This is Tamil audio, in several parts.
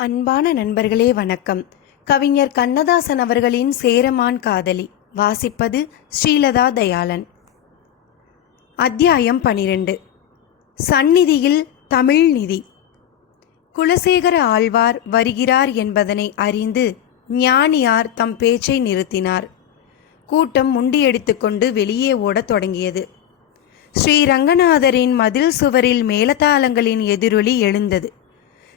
அன்பான நண்பர்களே வணக்கம். கவிஞர் கண்ணதாசன் அவர்களின் சேரமான் காதலி. வாசிப்பது ஸ்ரீலதா தயாளன். அத்தியாயம் பனிரெண்டு. சந்நிதியில் தமிழ் நிதி. குலசேகர ஆழ்வார் வருகிறார் என்பதனை அறிந்து ஞானியார் தம் பேச்சை நிறுத்தினார். கூட்டம் முண்டியடித்துக்கொண்டு வெளியே ஓடத் தொடங்கியது. ஸ்ரீ ரங்கநாதரின் மதில் சுவரில் மேலதாளங்களின் எதிரொலி எழுந்தது.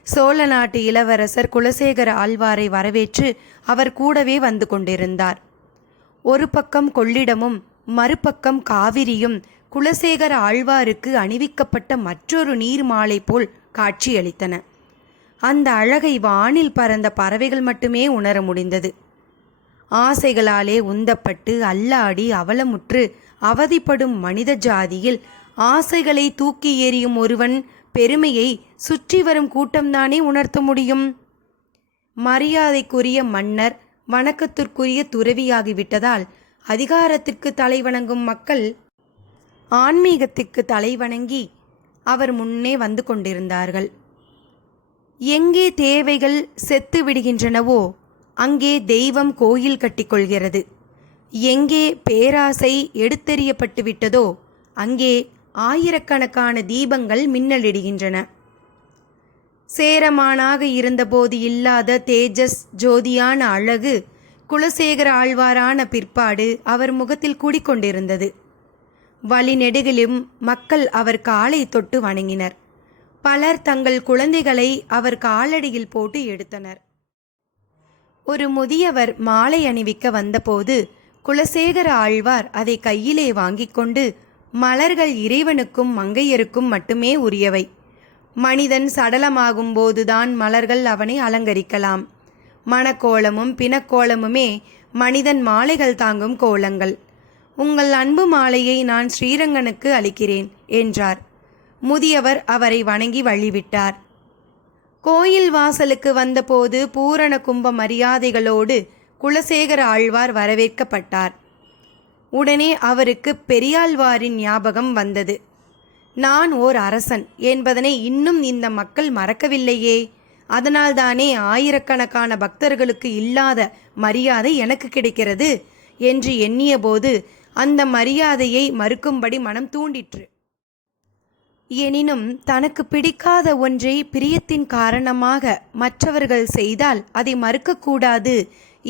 சோழ நாட்டு இளவரசர் குலசேகர ஆழ்வாரை வரவேற்று அவர் கூடவே வந்து கொண்டிருந்தார். ஒரு பக்கம் கொள்ளிடமும் மறுபக்கம் காவிரியும் குலசேகர ஆழ்வாருக்கு அணிவிக்கப்பட்ட மற்றொரு நீர் மாலை போல் காட்சியளித்தன. அந்த அழகை வானில் பறந்த பறவைகள் மட்டுமே உணர முடிந்தது. ஆசைகளாலே உந்தப்பட்டு அல்லாடி அவலமுற்று அவதிப்படும் மனித ஜாதியில் ஆசைகளை தூக்கி எறியும் ஒருவன் பெருமையை சுற்றி வரும் கூட்டம்தானே உணர்த்த முடியும்? மரியாதைக்குரிய மன்னர் வணக்கத்திற்குரிய துறவியாகிவிட்டதால் அதிகாரத்திற்கு தலைவணங்கும் மக்கள் ஆன்மீகத்திற்கு தலைவணங்கி அவர் முன்னே வந்து கொண்டிருந்தார்கள். எங்கே தேவைகள் செத்து விடுகின்றனவோ அங்கே தெய்வம் கோயில் கட்டிக்கொள்கிறது. எங்கே பேராசை எடுத்தெறியப்பட்டு விட்டதோ அங்கே ஆயிரக்கணக்கான தீபங்கள் மின்னலிடுகின்றன. சேரமானாக இருந்தபோது இல்லாத தேஜஸ் ஜோதியான அழகு குலசேகர ஆழ்வாரான பிற்பாடு அவர் முகத்தில் கூடிக்கொண்டிருந்தது. வழிநெடுகிலும் மக்கள் அவர் காலை தொட்டு வணங்கினர். பலர் தங்கள் குழந்தைகளை அவர் காலடியில் போட்டு எடுத்தனர். ஒரு முதியவர் மாலை அணிவிக்க வந்தபோது குலசேகர ஆழ்வார் அதை கையிலே வாங்கிக் கொண்டு மலர்கள் இறைவனுக்கும் மங்கையருக்கும் மட்டுமே உரியவை. மனிதன் சடலமாகும் போதுதான் மலர்கள் அவனை அலங்கரிக்கலாம். மணக்கோலமும் பிணக்கோலமுமே மனிதன் மாலைகள் தாங்கும் கோலங்கள். உங்கள் அன்பு மாலையை நான் ஸ்ரீரங்கனுக்கு அளிக்கிறேன் என்றார். முதியவர் அவரை வணங்கி வழிவிட்டார். கோயில் வாசலுக்கு வந்தபோது பூரண கும்ப மரியாதைகளோடு குலசேகர ஆழ்வார் வரவேற்கப்பட்டார். உடனே அவருக்கு பெரியாழ்வாரின் ஞாபகம் வந்தது. நான் ஓர் அரசன் என்பதனை இன்னும் இந்த மக்கள் மறக்கவில்லையே. அதனால்தானே ஆயிரக்கணக்கான பக்தர்களுக்கு இல்லாத மரியாதை எனக்கு கிடைக்கிறது என்று எண்ணியபோது அந்த மரியாதையை மறுக்கும்படி மனம் தூண்டிற்று. எனினும் தனக்கு பிடிக்காத ஒன்றை பிரியத்தின் காரணமாக மற்றவர்கள் செய்தால் அதை மறுக்கக்கூடாது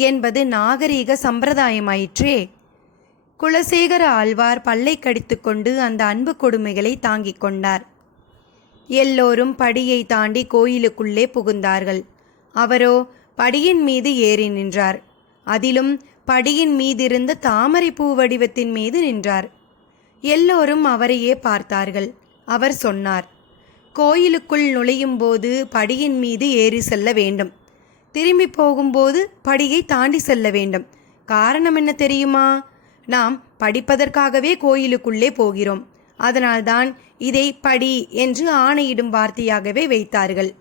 என்பது நாகரீக சம்பிரதாயமாயிற்றே. குலசேகர ஆழ்வார் பல்லை கடித்துக்கொண்டு அந்த அன்பு கொடுமைகளை தாங்கிக் கொண்டார். எல்லோரும் படியை தாண்டி கோயிலுக்குள்ளே புகுந்தார்கள். அவரோ படியின் மீது ஏறி நின்றார். அதிலும் படியின் மீதிருந்த தாமரை பூ வடிவத்தின் மீது நின்றார். எல்லோரும் அவரையே பார்த்தார்கள். அவர் சொன்னார் கோயிலுக்குள் நுழையும் போது படியின் மீது ஏறி செல்ல வேண்டும். திரும்பி போகும்போது படியை தாண்டி செல்ல வேண்டும். காரணம் என்ன தெரியுமா? நாம் படிப்பதற்காகவே கோயிலுக்குள்ளே போகிறோம். அதனால்தான் இதை படி என்று ஆணையிடும் வார்த்தையாகவே வைத்தார்கள்.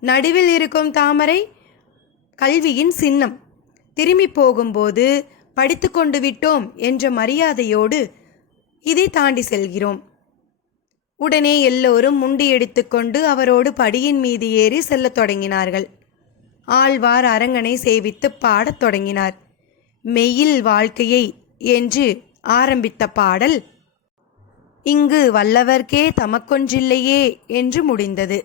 நடுவில் இருக்கும் தாமரை கல்வியின் சின்னம். திரும்பி போகும்போது படித்து கொண்டு விட்டோம் என்ற மரியாதையோடு இதை தாண்டி செல்கிறோம். உடனே எல்லோரும் முண்டி எடுத்துக்கொண்டு அவரோடு படியின் மீது ஏறி செல்லத் தொடங்கினார்கள். ஆழ்வார் அரங்கனை சேவித்து பாடத் தொடங்கினார். மெயில் வாழ்க்கையை என்று ஆரம்பித்த பாடல் இங்கு வல்லவர்க்கே தமக்கொன்றில்லையே என்று முடிந்தது.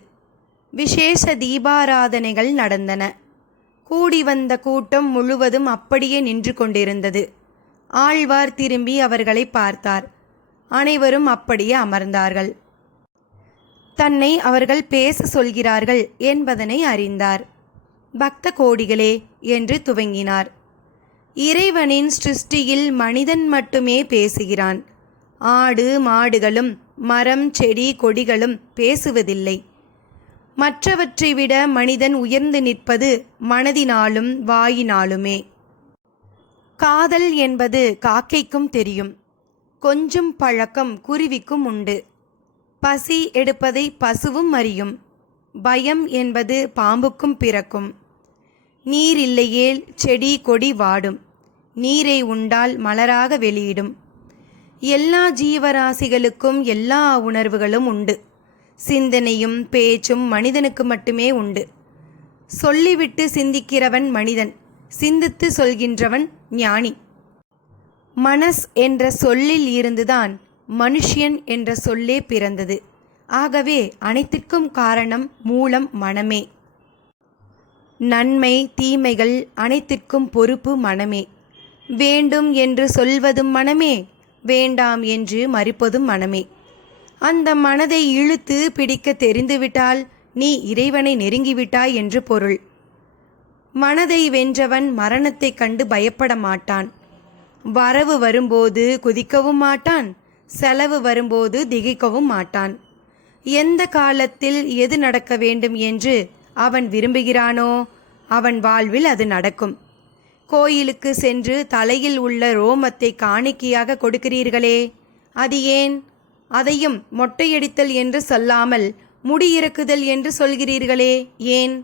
விசேஷ தீபாராதனைகள் நடந்தன. கூடி வந்த கூட்டம் முழுவதும் அப்படியே நின்று கொண்டிருந்தது. ஆழ்வார் திரும்பி அவர்களை பார்த்தார். அனைவரும் அப்படியே அமர்ந்தார்கள். தன்னை அவர்கள் பேச சொல்கிறார்கள் என்பதனை அறிந்தார். பக்த கோடிகளே என்று துவங்கினார். இறைவனின் சிருஷ்டியில் மனிதன் மட்டுமே பேசுகிறான். ஆடு மாடுகளும் மரம் செடி கொடிகளும் பேசுவதில்லை. மற்றவற்றை விட மனிதன் உயர்ந்து நிற்பது மனதினாலும் வாயினாலுமே. காதல் என்பது காக்கைக்கும் தெரியும். கொஞ்சம் பழக்கம் குருவிக்கும் உண்டு. பசி எடுப்பதை பசுவும் அறியும். பயம் என்பது பாம்புக்கும் பிறக்கும். நீர் இல்லையேல் செடி கொடி வாடும். நீரை உண்டால் மலராக வெளியிடும். எல்லா ஜீவராசிகளுக்கும் எல்லா உணர்வுகளும் உண்டு. சிந்தனையும் பேச்சும் மனிதனுக்கு மட்டுமே உண்டு. சொல்லிவிட்டு சிந்திக்கிறவன் மனிதன் சிந்தித்து சொல்கின்றவன் ஞானி. மனஸ் என்ற சொல்லில் இருந்துதான் மனுஷியன் என்ற சொல்லே பிறந்தது. ஆகவே அனைத்திற்கும் காரணம் மூலம் மனமே. நன்மை தீமைகள் அனைத்திற்கும் பொறுப்பு மனமே. வேண்டும் என்று சொல்வதும் மனமே வேண்டாம் என்று மறுப்பதும் மனமே. அந்த மனதை இழுத்து பிடிக்க தெரிந்துவிட்டால் நீ இறைவனை நெருங்கிவிட்டாய் என்று பொருள். மனதை வென்றவன் மரணத்தைக் கண்டு பயப்பட மாட்டான். வரவு வரும்போது குதிக்கவும் மாட்டான் செலவு வரும்போது திகைக்கவும் மாட்டான். எந்த காலத்தில் எது நடக்க வேண்டும் என்று அவன் விரும்புகிறானோ அவன் வாழ்வில் அது நடக்கும். கோயிலுக்கு சென்று தலையில் உள்ள ரோமத்தை காணிக்கையாக கொடுக்கிறீர்களே அது ஏன்? அதையும் மொட்டையடித்தல் என்று சொல்லாமல் முடி இறக்குதல் என்று சொல்கிறீர்களே ஏன்?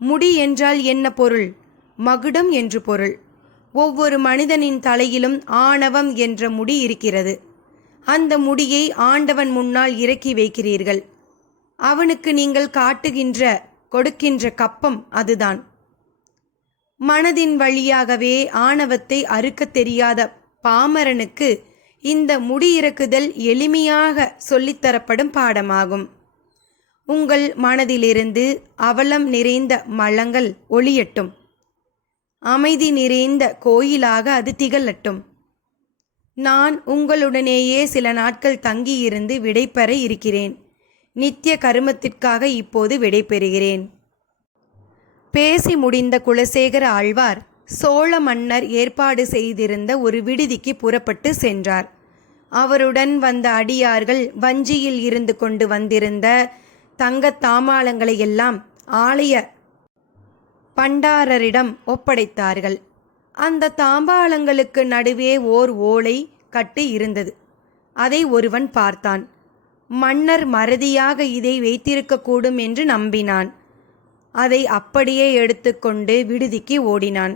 முடி என்றால் என்ன பொருள்? மகுடம் என்று பொருள். ஒவ்வொரு மனிதனின் தலையிலும் ஆணவம் என்ற முடி இருக்கிறது. அந்த முடியை ஆண்டவன் முன்னால் இறக்கி வைக்கிறீர்கள். அவனுக்கு நீங்கள் காட்டுகின்ற கொடுக்கின்ற கப்பம் அதுதான். மனதின் வழியாகவே ஆணவத்தை அறுக்கத் தெரியாத பாமரனுக்கு இந்த முடியிறக்குதல் எளிமையாக சொல்லித்தரப்படும் பாடமாகும். உங்கள் மனதிலிருந்து அவலம் நிறைந்த மலங்கள் ஒளியட்டும். அமைதி நிறைந்த கோயிலாக அது திகழட்டும். நான் உங்களுடனேயே சில நாட்கள் தங்கியிருந்து விடைபெற இருக்கிறேன். நித்திய கருமத்திற்காக இப்போது விடைபெறுகிறேன். பேசி முடிந்த குலசேகர ஆழ்வார் சோழ மன்னர் ஏற்பாடு செய்திருந்த ஒரு விடுதிக்கு புறப்பட்டு சென்றார். அவருடன் வந்த அடியார்கள் வஞ்சியில் இருந்து கொண்டு வந்திருந்த தங்கத் தாமாளங்களை எல்லாம் ஆலய பண்டாரரிடம் ஒப்படைத்தார்கள். அந்த தாம்பாளங்களுக்கு நடுவே ஓர் ஓலை கட்டு இருந்தது. அதை ஒருவன் பார்த்தான். மன்னர் மறதியாக இதை வைத்திருக்கக்கூடும் என்று நம்பினான். அதை அப்படியே எடுத்துக்கொண்டு விடுதிக்கு ஓடினான்.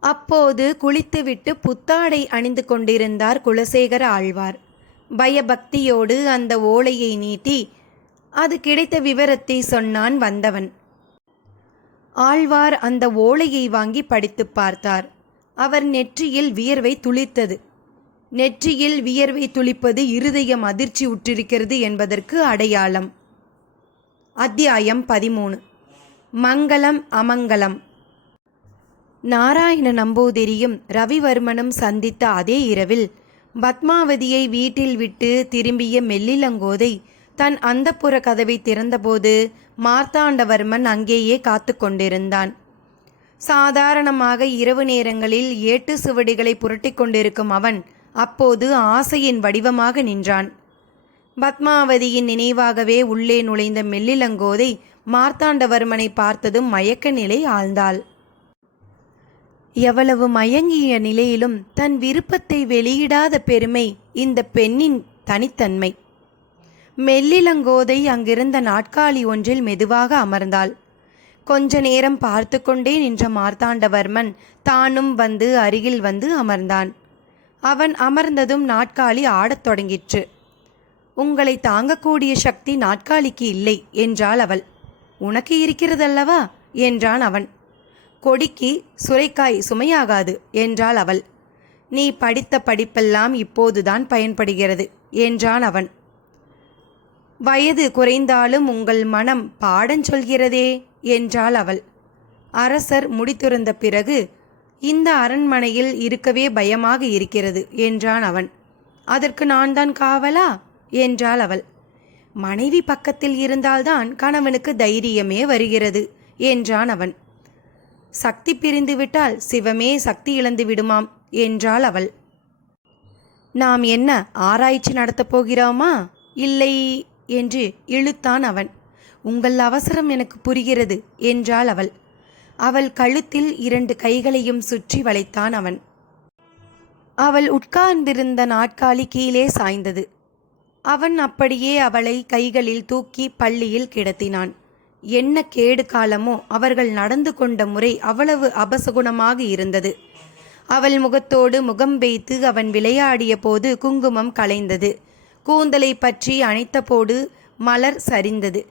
அப்போது குளித்துவிட்டு புத்தாடை அணிந்து கொண்டிருந்தார் குலசேகர ஆழ்வார். பயபக்தியோடு அந்த ஓலையை நீட்டி அது கிடைத்த விவரத்தை சொன்னான் வந்தவன். ஆழ்வார் அந்த ஓலையை வாங்கி படித்துப் பார்த்தார். அவர் நெற்றியில் வியர்வை துளித்தது நெற்றியில் வியர்வை துளிப்பது இருதயம் அதிர்ச்சி உற்றிருக்கிறது என்பதற்கு அடையாளம். அத்தியாயம் பதிமூணு. மங்களம் அமங்கலம். நாராயண நம்பூதிரியும் ரவிவர்மனும் சந்தித்த அதே இரவில் பத்மாவதியை வீட்டில் விட்டு திரும்பிய மெல்லிலங்கோதை தன் அந்தப்புற கதவை திறந்தபோது மார்த்தாண்டவர்மன் அங்கேயே காத்து கொண்டிருந்தான். சாதாரணமாக இரவு நேரங்களில் ஏட்டு சுவடிகளை புரட்டிக் கொண்டிருக்கும் அவன் அப்போது ஆசையின் வடிவமாக நின்றான். பத்மாவதியின் நினைவாகவே உள்ளே நுழைந்த மெல்லிலங்கோதை மார்த்தாண்டவர்மனை பார்த்ததும் மயக்க நிலை ஆழ்ந்தாள். எவ்வளவு மயங்கிய நிலையிலும் தன் விருப்பத்தை வெளியிடாத பெருமை இந்த பெண்ணின் தனித்தன்மை. மெல்லிலங்கோதை அங்கிருந்த நாட்காலி ஒன்றில் மெதுவாக அமர்ந்தாள். கொஞ்ச நேரம் பார்த்து கொண்டே நின்ற மார்த்தாண்டவர்மன் தானும் வந்து அருகில் வந்து அமர்ந்தான். அவன் அமர்ந்ததும் நாட்காலி ஆடத் தொடங்கிற்று. உங்களை தாங்கக்கூடிய சக்தி நாட்காலிக்கு இல்லை என்றாள் அவள். உனக்கு இருக்கிறதல்லவா? என்றான் அவன். கொடிக்கு சுரைக்காய் சுமையாகாது என்றாள் அவள். நீ படித்த படிப்பெல்லாம் இப்போதுதான் பயன்படுகிறது என்றான் அவன். வயது குறைந்தாலும் உங்கள் மனம் பாடம் சொல்கிறதே என்றாள் அவள். அரசர் முடித்துறந்த பிறகு இந்த அரண்மனையில் இருக்கவே பயமாக இருக்கிறது என்றான் அவன். அதற்கு நான் தான் காவலா? என்றாள் அவள். மனைவி பக்கத்தில் இருந்தால்தான் கணவனுக்கு தைரியமே வருகிறது என்றான் அவன். சக்தி பிரிந்துவிட்டால் சிவமே சக்தி இழந்து விடுமாம் என்றாள் அவள். நாம் என்ன ஆராய்ச்சி நடத்தப் போகிறோமா? இல்லை என்று இழுத்தான் அவன். உங்கள் அவசரம் எனக்கு புரிகிறது என்றாள் அவள். அவள் கழுத்தில் இரண்டு கைகளையும் சுற்றி வளைத்தான் அவன். அவள் உட்கார்ந்திருந்த நாட்காலி கீழே சாய்ந்தது. அவன் அப்படியே அவளை கைகளில் தூக்கி பள்ளியில் கிடத்தினான். என்ன கேடு காலமோ அவர்கள் நடந்து கொண்ட முறை அவ்வளவு அபசகுணமாக இருந்தது. அவள் முகத்தோடு முகம் வைத்து அவன் விளையாடிய போது குங்குமம் கலைந்தது. கூந்தலை பற்றி அணைத்தபோது மலர் சரிந்தது.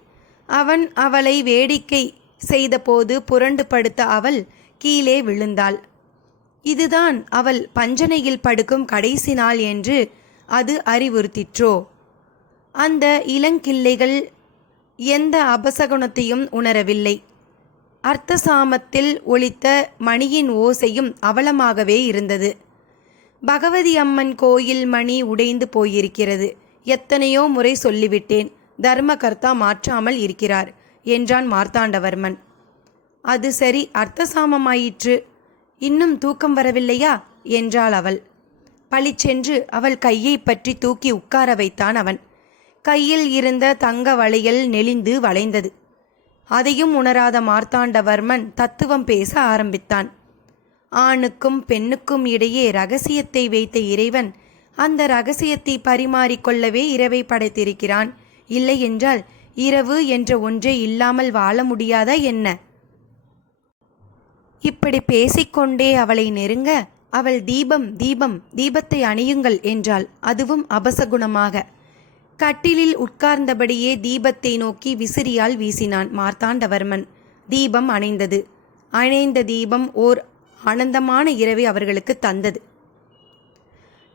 அவன் அவளை வேடிக்கை செய்தபோது புரண்டு படுத்த அவள் கீழே விழுந்தாள். இதுதான் அவள் பஞ்சனையில் படுக்கும் கடைசி நாள் என்று அது அறிவுறுத்திற்றோ? அந்த இளங்கிள்ளைகள் எந்த அபசகுணத்தையும் உணரவில்லை. அர்த்தசாமத்தில் ஒழித்த மணியின் ஓசையும் அவலமாகவே இருந்தது. பகவதி அம்மன் கோயில் மணி உடைந்து போயிருக்கிறது. எத்தனையோ முறை சொல்லிவிட்டேன். தர்மகர்த்தா மாற்றாமல் இருக்கிறார். என்றான் மார்த்தாண்டவர்மன். அது சரி அர்த்தசாமமாயிற்று. இன்னும் தூக்கம் வரவில்லையா? என்றாள் அவள். பளிச்சென்று அவள் கையை பற்றி தூக்கி உட்கார வைத்தான் அவன். கையில் இருந்த தங்க வளையல் நெளிந்து வளைந்தது. அதையும் உணராத மார்த்தாண்டவர்மன் தத்துவம் பேச ஆரம்பித்தான். ஆணுக்கும் பெண்ணுக்கும் இடையே ரகசியத்தை வைத்த இறைவன் அந்த ரகசியத்தை பரிமாறிக்கொள்ளவே இரவை படைத்திருக்கிறான். இல்லை என்றால் இரவு என்ற ஒன்றே இல்லாமல் வாழ முடியாதா என்ன? இப்படி பேசிக்கொண்டே அவளை நெருங்க அவள் தீபம் தீபம் தீபத்தை அணியுங்கள் என்றாள். அதுவும் அபசகுணமாக. கட்டிலில் உட்கார்ந்தபடியே தீபத்தை நோக்கி விசிறியால் வீசினான் மார்த்தாண்டவர்மன். தீபம் அணைந்தது. அணைந்த தீபம் ஓர் ஆனந்தமான இரவை அவர்களுக்கு தந்தது.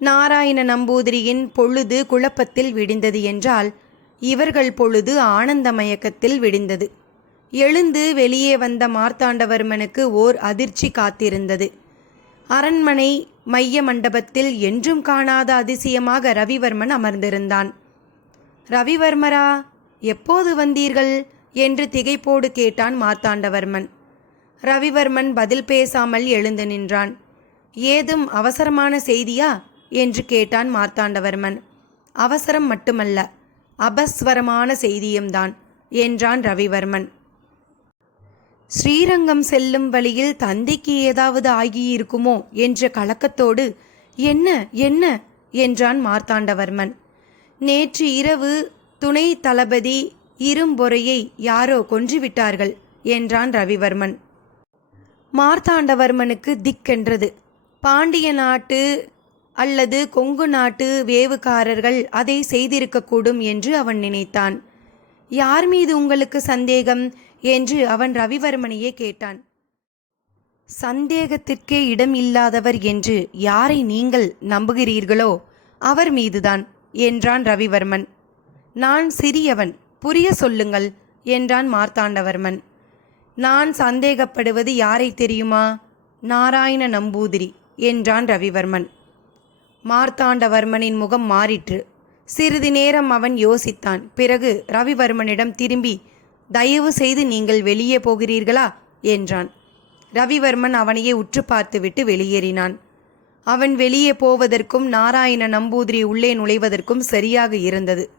நாராயண நம்பூதிரியின் பொழுது குழப்பத்தில் விடிந்தது என்றால் இவர்கள் பொழுது ஆனந்த மயக்கத்தில் விடிந்தது. எழுந்து வெளியே வந்த மார்த்தாண்டவர்மனுக்கு ஓர் அதிர்ச்சி காத்திருந்தது. அரண்மனை மைய மண்டபத்தில் என்றும் காணாத அதிசயமாக ரவிவர்மன் அமர்ந்திருந்தான். ரவிவர்மரா எப்போது வந்தீர்கள்? என்று திகைப்போடு கேட்டான் மார்த்தாண்டவர்மன். ரவிவர்மன் பதில் பேசாமல் எழுந்து நின்றான். ஏதும் அவசரமான செய்தியா? என்று கேட்டான் மார்த்தாண்டவர்மன். அவசரம் மட்டுமல்ல. அபஸ்வரமான செய்தியும்தான் என்றான் ரவிவர்மன். ஸ்ரீரங்கம் செல்லும் வழியில் தந்தைக்கு ஏதாவது ஆகியிருக்குமோ? என்ற கலக்கத்தோடு என்ன என்ன? என்றான் மார்த்தாண்டவர்மன். நேற்று இரவு துணை தளபதி இரும்பொறையை யாரோ கொன்றுவிட்டார்கள் என்றான் ரவிவர்மன். மார்த்தாண்டவர்மனுக்கு திக்கென்றது. பாண்டிய நாட்டு அல்லது கொங்கு நாட்டு வேவுகாரர்கள் அதை செய்திருக்கக்கூடும் என்று அவன் நினைத்தான். யார் மீது உங்களுக்கு சந்தேகம்? என்று அவன் ரவிவர்மனையே கேட்டான். சந்தேகத்திற்கே இடம் இல்லாதவர் என்று யாரை நீங்கள் நம்புகிறீர்களோ அவர் மீதுதான் என்றான் ரவிவர்மன். நான் சிறியவன் புரிய சொல்லுங்கள் என்றான் மார்த்தாண்டவர்மன். நான் சந்தேகப்படுவது யாரை தெரியுமா? நாராயண நம்பூதிரி என்றான் ரவிவர்மன். மார்த்தாண்டவர்மனின் முகம் மாறிற்று. சிறிது நேரம் அவன் யோசித்தான். பிறகு ரவிவர்மனிடம் திரும்பி தயவு செய்து நீங்கள் வெளியே போகிறீர்களா? என்றான். ரவிவர்மன் அவனையே உற்று பார்த்துவிட்டு வெளியேறினான். அவன் வெளியே போவதற்கும் நாராயண நம்பூதிரி உள்ளே நுழைவதற்கும் சரியாக இருந்தது.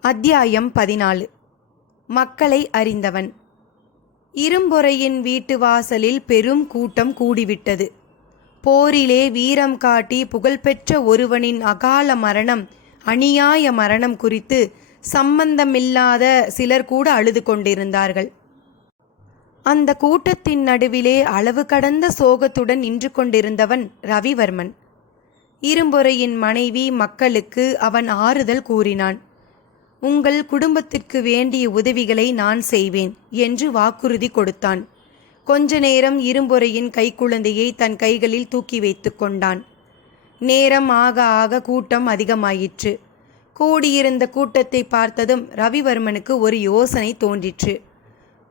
அத்தியாயம் பதினாலு. மக்களை அறிந்தவன். இரும்பொறையின் வீட்டு வாசலில் பெரும் கூட்டம் கூடிவிட்டது. போரிலே வீரம் காட்டி புகழ்பெற்ற ஒருவனின் அகால மரணம் அநியாய மரணம் குறித்து சம்பந்தமில்லாத சிலர் கூட அழுது கொண்டிருந்தார்கள். அந்த கூட்டத்தின் நடுவிலே அளவு கடந்த சோகத்துடன் நின்று கொண்டிருந்தவன் ரவிவர்மன். இரும்பொறையின் மனைவி மக்களுக்கு அவன் ஆறுதல் கூறினான் உங்கள் குடும்பத்திற்கு வேண்டிய உதவிகளை நான் செய்வேன் என்று வாக்குறுதி கொடுத்தான். கொஞ்ச நேரம் இரும்பொறையின் கைக்குழந்தையை தன் கைகளில் தூக்கி வைத்து கொண்டான். நேரம் ஆக ஆக கூட்டம் அதிகமாயிற்று. கூடியிருந்த கூட்டத்தை பார்த்ததும் ரவிவர்மனுக்கு ஒரு யோசனை தோன்றிற்று.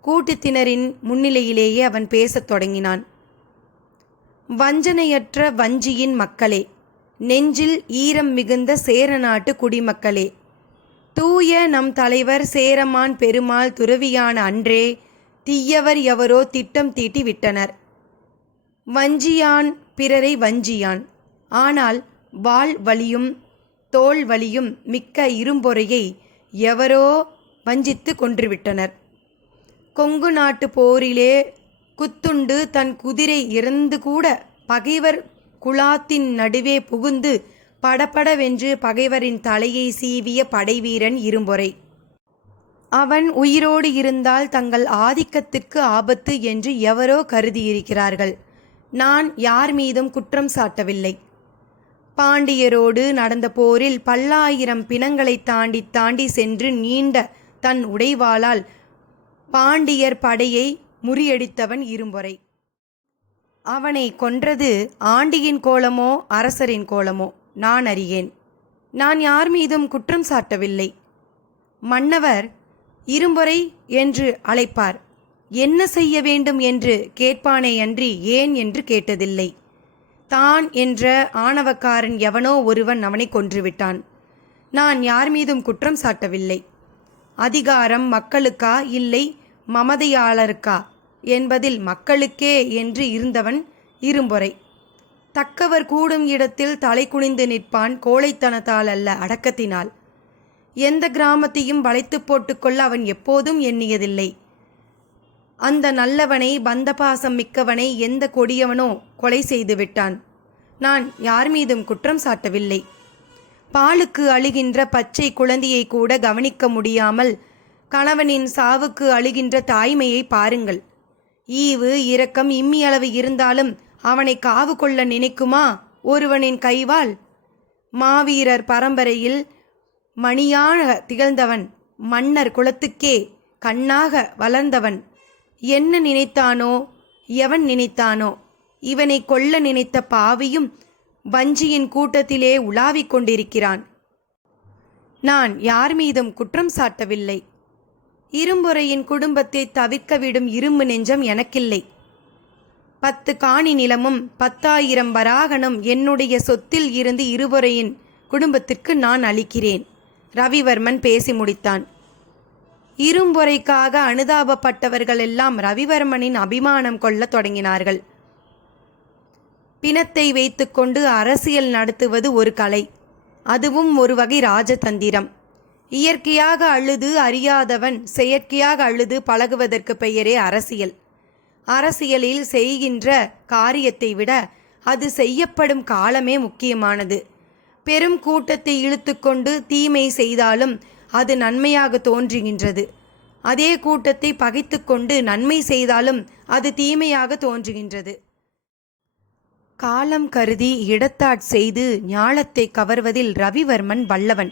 கூட்டத்தினரின் முன்னிலையிலேயே அவன் பேசத் தொடங்கினான். வஞ்சனையற்ற வஞ்சியின் மக்களே நெஞ்சில் ஈரம் மிகுந்த சேர நாட்டு குடிமக்களே தூய நம் தலைவர் சேரமான் பெருமாள் துறவியான அன்றே தீயவர் எவரோ திட்டம் தீட்டி விட்டனர். வஞ்சியான் பிறரை வஞ்சியான். ஆனால் வாள் வலியும் தோல் வலியும் மிக்க இரும்பொறையை எவரோ வஞ்சித்து கொன்றுவிட்டனர். கொங்கு நாட்டு போரிலே குத்துண்டு தன் குதிரை இறந்து கூட பகைவர் குலாத்தின் நடுவே புகுந்து படபடவென்று பகைவரின் தலையை சீவிய படைவீரன் இரும்பொறை. அவன் உயிரோடு இருந்தால் தங்கள் ஆதிக்கத்திற்கு ஆபத்து என்று எவரோ கருதியிருக்கிறார்கள். நான் யார் மீதும் குற்றம் சாட்டவில்லை. பாண்டியரோடு நடந்த போரில் பல்லாயிரம் பிணங்களை தாண்டி தாண்டி சென்று நீண்ட தன் உடைவாளால் பாண்டியர் படையை முறியடித்தவன் இரும்பொறை. அவனை கொன்றது ஆண்டியின் கோலமோ அரசரின் கோலமோ நான் அறியேன். நான் யார் மீதும் குற்றம் சாட்டவில்லை. மன்னவர் இரும்பொறை என்று அழைப்பார். என்ன செய்ய வேண்டும் என்று கேட்பானே அன்றி ஏன் என்று கேட்டதில்லை. தான் என்ற ஆணவக்காரன் எவனோ ஒருவன் அவனை கொன்றுவிட்டான். நான் யார் மீதும் குற்றம் சாட்டவில்லை. அதிகாரம் மக்களுக்கா இல்லை மமதையாளருக்கா? என்பதில் மக்களுக்கே என்று இருந்தவன் இரும்பொறை தக்கவர் கூடும் இடத்தில் தலை குனிந்து நிற்பான் கோழைத்தனத்தால் அல்ல அடக்கத்தினால். எந்த கிராமத்தையும் வளைத்து போட்டுக்கொள்ள அவன் எப்போதும் எண்ணியதில்லை. அந்த நல்லவனை பந்தபாசம் மிக்கவனை எந்த கொடியவனோ கொலை செய்து விட்டான். நான் யார் மீதும் குற்றம் சாட்டவில்லை. பாலுக்கு அழுகின்ற பச்சை குழந்தையை கூட கவனிக்க முடியாமல் கணவனின் சாவுக்கு அழுகின்ற தாய்மையை பாருங்கள். ஈவு இரக்கம் இம்மியளவு இருந்தாலும் அவனை காவு கொள்ள நினைக்குமா? ஒருவனின் கைவாள் மாவீரர் பரம்பரையில் மணியாக திகழ்ந்தவன் மன்னர் குலத்துக்கே கண்ணாக வளர்ந்தவன். என்ன நினைத்தானோ எவன் நினைத்தானோ இவனை கொல்ல நினைத்த பாவியும் வஞ்சியின் கூட்டத்திலே உலாவிக் கொண்டிருக்கிறான். நான் யார் மீதும் குற்றம் சாட்டவில்லை. இரும்புறையின் குடும்பத்தை தவிர்க்க விடும் இரும்பு நெஞ்சம் எனக்கில்லை. பத்து காணி நிலமும் பத்தாயிரம் வராகனும் என்னுடைய சொத்தில் இருந்து இருபுறையின் குடும்பத்திற்கு நான் அளிக்கிறேன். ரவிவர்மன் பேசி முடித்தான். இரும்பொறைக்காக அனுதாபப்பட்டவர்கள் எல்லாம் ரவிவர்மனின் அபிமானம் கொள்ளத் தொடங்கினார்கள். பிணத்தை வைத்துக்கொண்டு அரசியல் நடத்துவது ஒரு கலை. அதுவும் ஒரு வகை ராஜதந்திரம். இயற்கையாக அழுது அறியாதவன் செயற்கையாக அழுது பழகுவதற்கு பெயரே அரசியல். அரசியலில் செய்கின்ற காரியத்தை விட அது செய்யப்படும் காலமே முக்கியமானது. பெரும் கூட்டத்தை இழுத்துக்கொண்டு தீமை செய்தாலும் அது நன்மையாக தோன்றுகின்றது. அதே கூட்டத்தை பகைத்துக்கொண்டு நன்மை செய்தாலும் அது தீமையாக தோன்றுகின்றது. காலம் கருதி இடத்தாட் செய்து ஞாலத்தை கவர்வதில் ரவிவர்மன் வல்லவன்.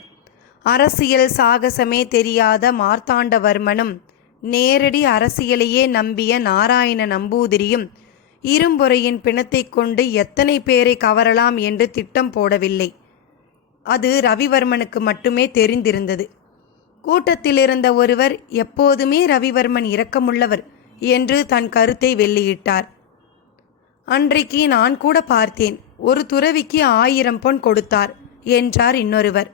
அரசியல் சாகசமே தெரியாத மார்த்தாண்டவர்மனும் நேரடி அரசியலையே நம்பிய நாராயண நம்பூதிரியும் இரும்பொறையின் பிணத்தைக் கொண்டு எத்தனை பேரை கவரலாம் என்று திட்டம் போடவில்லை. அது ரவிவர்மனுக்கு மட்டுமே தெரிந்திருந்தது. கூட்டத்தில் இருந்த ஒருவர் எப்போதுமே ரவிவர்மன் இரக்கமுள்ளவர் என்று தன் கருத்தை வெளியிட்டார் அன்றைக்கு நான் கூட பார்த்தேன். ஒரு துறவிக்கு ஆயிரம் பொன் கொடுத்தார் என்றார் இன்னொருவர்.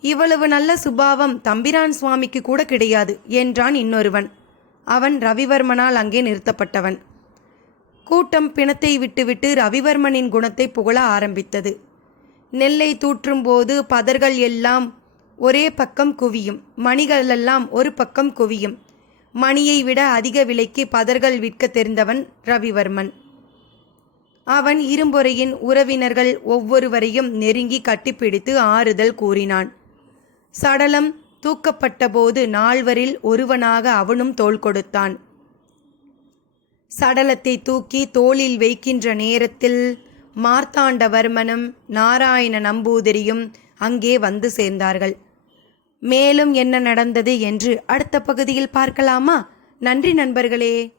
இவ்வளவு நல்ல சுபாவம் தம்பிரான் சுவாமிக்கு கூட கிடையாது என்றான் இன்னொருவன். அவன் ரவிவர்மனால் அங்கே நிறுத்தப்பட்டவன். கூட்டம் பிணத்தை விட்டுவிட்டு ரவிவர்மனின் குணத்தை புகழ ஆரம்பித்தது. நெல்லை தூற்றும்போது பதர்கள் எல்லாம் ஒரே பக்கம் குவியும். மணிகளெல்லாம் ஒரு பக்கம் குவியும். மணியை விட அதிக விலைக்கு பதர்கள் விற்க தெரிந்தவன் ரவிவர்மன். அவன் இரும்பொறையின் உறவினர்கள் ஒவ்வொருவரையும் நெருங்கி கட்டிப்பிடித்து ஆறுதல் கூறினான். சடலம் தூக்கப்பட்டபோது நால்வரில் ஒருவனாக அவனும் தோள் கொடுத்தான். சடலத்தை தூக்கி தோளில் வைக்கின்ற நேரத்தில் மார்த்தாண்டவர்மனும் நாராயண நம்பூதிரியும் அங்கே வந்து சேர்ந்தார்கள். மேலும் என்ன நடந்தது என்று அடுத்த பகுதியில் பார்க்கலாமா? நன்றி நண்பர்களே.